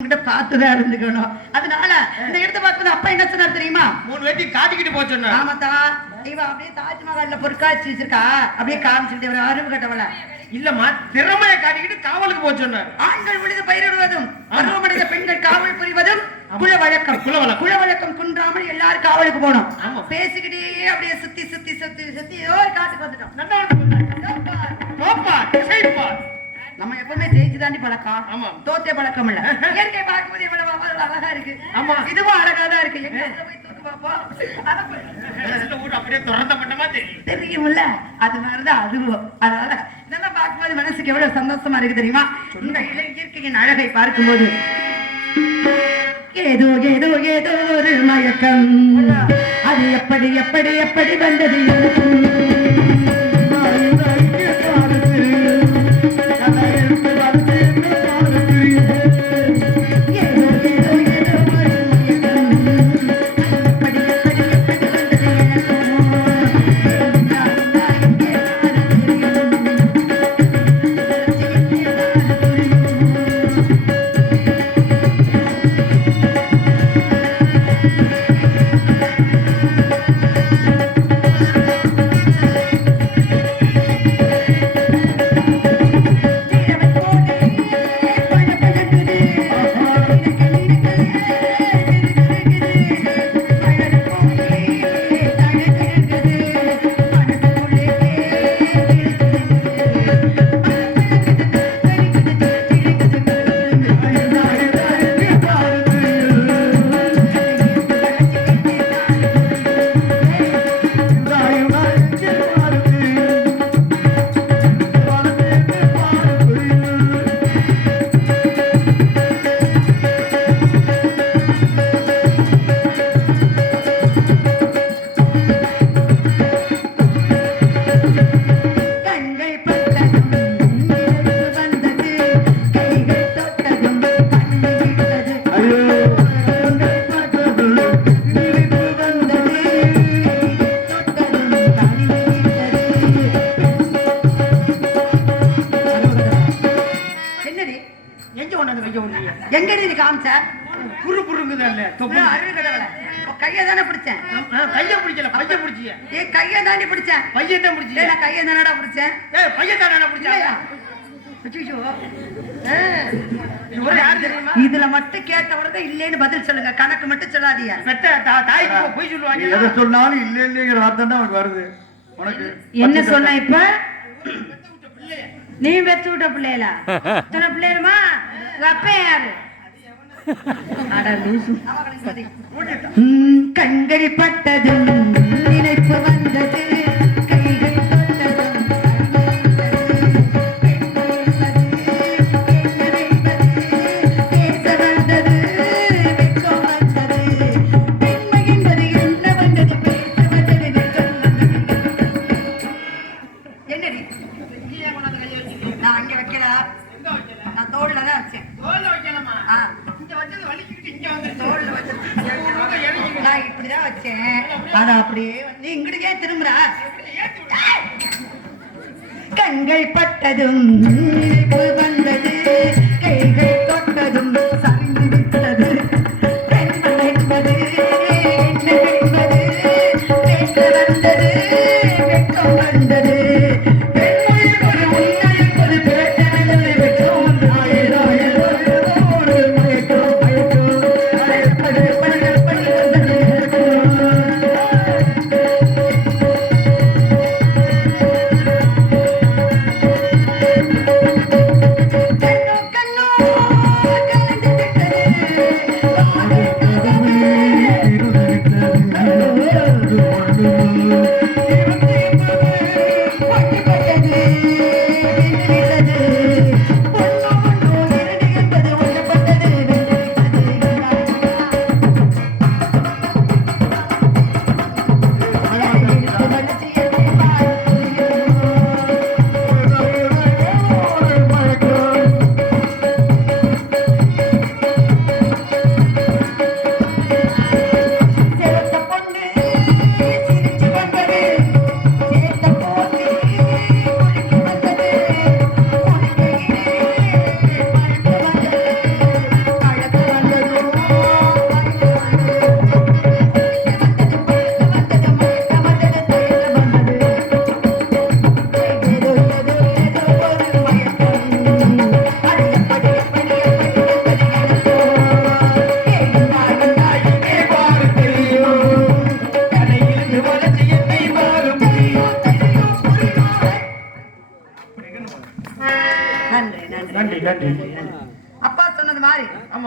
பார்த்துதான் இருந்துக்கணும். அதனால இந்த இடத்தை பார்க்கும்போது அப்பா என்ன சொன்னார் தெரியுமா? 3 வெட்டி காட்டிக்கிட்டு போக சொன்னார். ஆமாத்தா, இவ அப்படியே தாஜ்மஹால்ல பொற்காட்சி வச்சிருக்கா, அப்படியே காமிச்சுட்டு ஒரு அறிவு கட்டவள இல்லம்மா, திறமைய காட்டிக்கிட்டு காவலுக்கு போக சொன்னார். ஆண்கள் விழுது பயிரிடுவதும் பருவமடைந்த பெண்கள் காவல் புரிவதும் குல வழக்கம் குன்றாமல் எல்லாரும் காவலுக்கு போனோம். பேசிக்கிட்டே அப்படியே சுத்தி சுத்தி சுத்தி சுத்தி காட்டுக்கு வந்துட்டோம். நம்ம எப்பவுமே ஜெயிச்சு தாண்டி பழக்கம், தோத்தே பழக்கம் இல்ல. இயற்கை பார்க்கும்போது எவ்வளவு அழகா இருக்கு. ஆமா, இதுவும் அழகா தான் இருக்கு. எங்க போய் தூக்கு பாப்போம், அப்படியே திறந்த பண்ணமா தெரியும்ல, அது மாதிரிதான் அதுவும். அதனால இதெல்லாம் பார்க்கும்போது மனசுக்கு எவ்வளவு சந்தோஷமா இருக்கு தெரியுமா? இந்த இயற்கையின் அழகை பார்க்கும்போது ஏதோ ஏதோ ஏதோ ஒரு மயக்கம், அது எப்படி எப்படி எப்படி வந்தது இதுல மட்டும் கேட்டவரதான் இல்லேன்னு பதில் சொல்லுங்க, கணக்கு மட்டும் சொல்லாதீங்க. போய் சொல்லுவாங்க, எதை சொன்னாலும் இல்ல இல்லைங்கிற வார்த்தை தான் அவனுக்கு வருது. உனக்கு என்ன சொன்ன? இப்ப நீ பெத்து விட்ட பிள்ளைகளா? இத்தனை பிள்ளைகளுமா? அப்ப யாரு? கண்கள் பட்டதும் நினைப்பு வந்தது, கைகள் தொட்டதும் பேச வந்தது, வெட்கம் வந்தது, பெண்மை என்பது என்ன வந்தது, பேச வந்தது, வெட்கம் வந்தது. என்னடி நான் அங்க வைக்கல, நான் தோல்ல தான் வச்சேன். நான் இப்படிதான் வச்சேன். ஆனா அப்படியே வந்து இங்கிட்டே திரும்புறா. கண்கள் பட்டதும் நினைப்பு வந்தது, கைகள் தொட்டதும் சரிந்து விட்டது, பெண்கள் என்பது என்ன என்பது பேச வந்தது, வெட்கம் வந்தது, பெண்கள் ஒரு உண்மை என்பது பேச வந்தது, வெட்கம் கண்ணோ கலந்து விட்டது. அப்பா சொன்னது மாதிரி ஆமா